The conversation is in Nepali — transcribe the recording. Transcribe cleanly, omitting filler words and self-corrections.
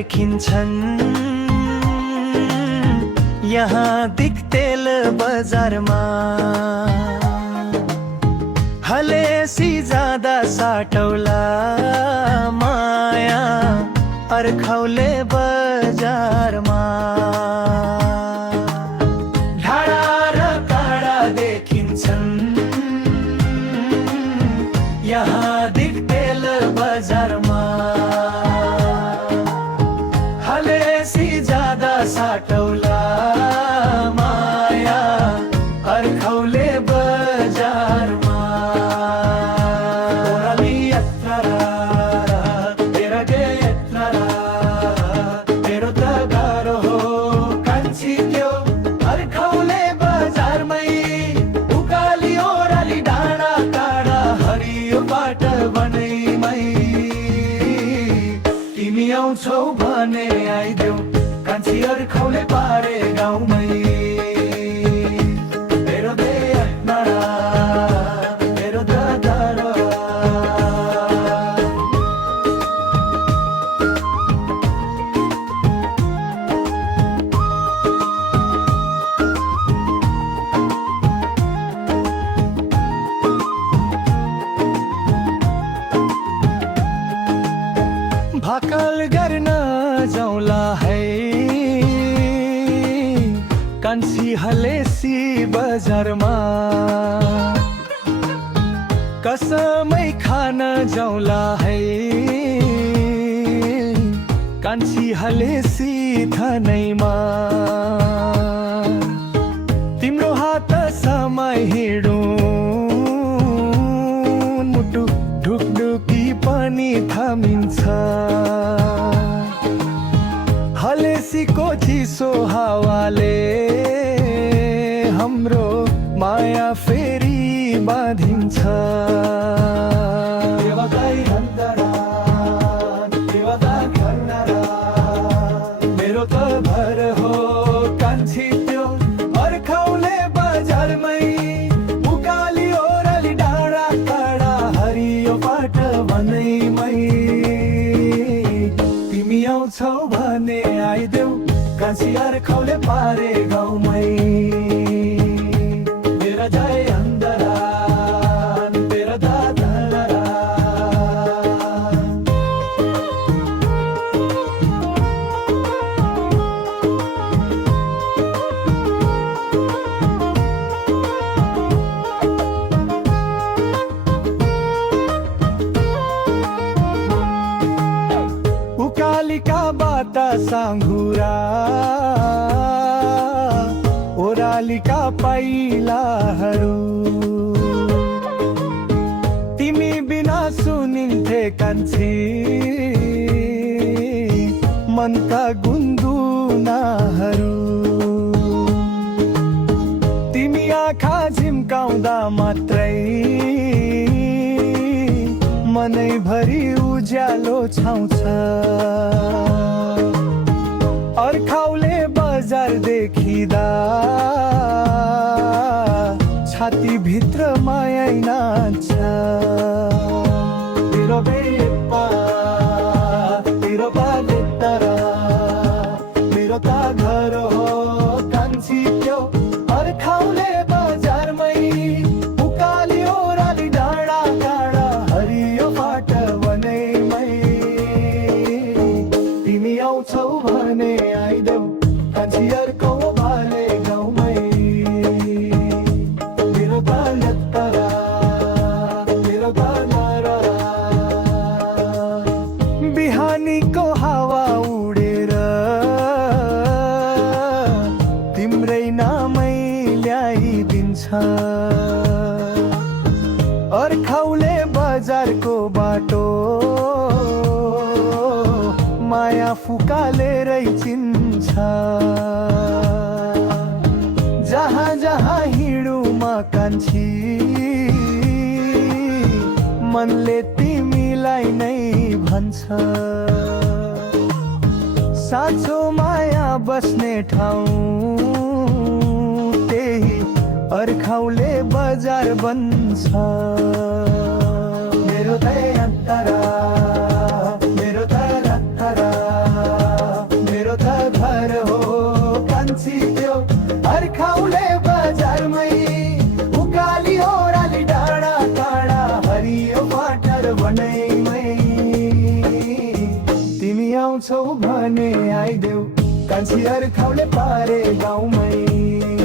देखिन्छन् यहाँ दिक्तेल बजारमा हलेसी जाँदा साटौला माया अर्खौले बजारमा ढाडा र काँडा देखिन्छन् यहाँ दिक्तेल बजारमा हलेसी जाँदा साटौला माया अर्खौले बजारमा ओराली यत्रा तेरा गे यत्रा तेरो त गाह्रो हो कान्छी त्यो अर्खौले बजारमै उकाली ओराली डाँडा काँडा हरियो बाट बनैमै तिमी आउँछौ भने आइदेऊ कान्छी अर्खौले पारे गाउँमै तेरो दे नाडा तेरो दादा भाकल गर्न जाउँला है कान्छी हलेसी बजारमा कसमै खान जाउँला है कान्छी हलेसी थानैमा तिम्रो हात समय हिँडौँ मुटु ढुकढुकी पनि थामिन्छ हलेसीको चिसो हावाले हाम्रो माया फेरि बाँधिन्छ मेरो त भर हो कान्छी त्यो अर्खौले बजारमै उकाली ओराली डाँडा काँडा हरियो बाट बनैमै तिमी आउँछौ भने आइदेऊ कान्छी अर्खौले पारे गाउँमै मेरा जय अन्दरा तेरा दादा उकालीका बाटा साङ्घुरा ओरालीका पाइलाहरू तिमी बिना सुनिन्थे कान्छी मनका गुनगुनाहरू तिमी आँखा झिम्काउँदा मात्रै मनैभरि उज्यालो छाउँछ अर्खौले बजार देखिँदा छाती भित्र माया नाच्छ तेरो बेपा तेरो बाले तरा मेरो त घर हो कान्छी त्यो अर्खौले बजारमै उकाली ओराली डाँडा काँडा हरियो बाट बनैमै तिमी आउँछौ भने आइदेऊ कान्छी अर्खौ भाले गाउँमै मेरो बाल्य तरा मेरो बाला बिहानीको हावा उडेर तिम्रै नामै ल्याइदिन्छ अर्खौले बजारको बाटो माया फुकालेरै चिन्छ जहाँ जहाँ हिँडौँ म कान्छी मनले तिमीलाई नै भन्छ साँचो माया बस्ने ठाउँ त्यही अर्खौले बजार बन्छ मेरो दया तरा मेरो तरा तरा आउँछौ भने आइदेऊ कान्छीहरू खाउले पारे गाउँमै